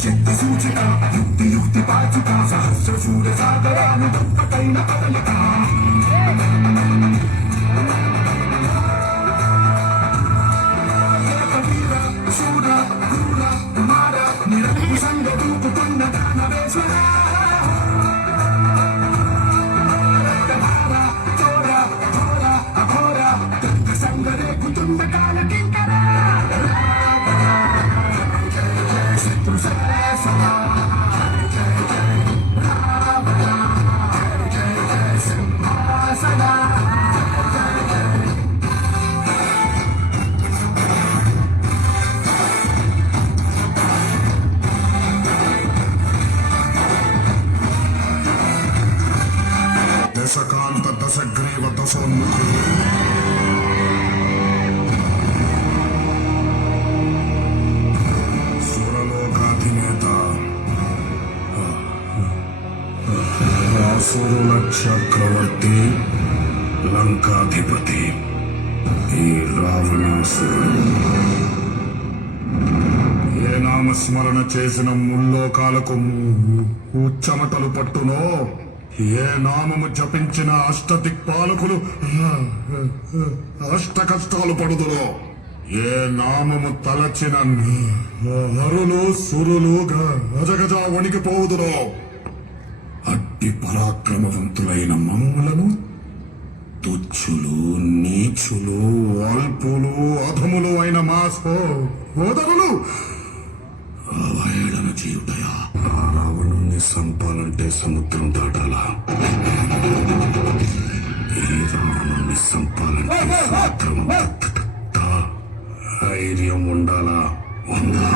శక్తి సూచిక యుక్తి పాచిక సహస్ర సూర్య సాగరాను దత్తకైన కదలిక శూర క్రూర కుమార నిరంకుశంగ దూకుతున్న దానవేశ్వర చోర ఘోర అఘోర దుర్గ సంగరే కుటుంబ కాల కింకర శత్రు సర్వేశ్వర సింహాసన దశకాంత దశగ్రీవ దశోన్ముఖి సురలోకాధినేత అసురుల చక్రవర్తి లంకాధిపతి ఈ రావణాసురుడు ఏ నామస్మరణ చేసిన ముల్లోకాలకు చెమటలు పట్టునో ఏ నామము జపించిన అష్టదిక్పాలకులు అష్ట కష్టాలు పడుదురో ఏ నామము తలచిన హరులు సురులు గజగజ వణికిపోవుదురో అట్టి పరాక్రమవంతులైన మమ్ములను తుచ్చులు నీచులు అల్పులు అధములు అయిన మా సోదరులు అవహేళన చేయుటయా రావణుణ్ణి సంపాలంటే సముద్రం దాటాలా ఈ రావణుణ్ణి సంపాలంటే సముద్రం ధైర్యం ఉండాలా ఉందా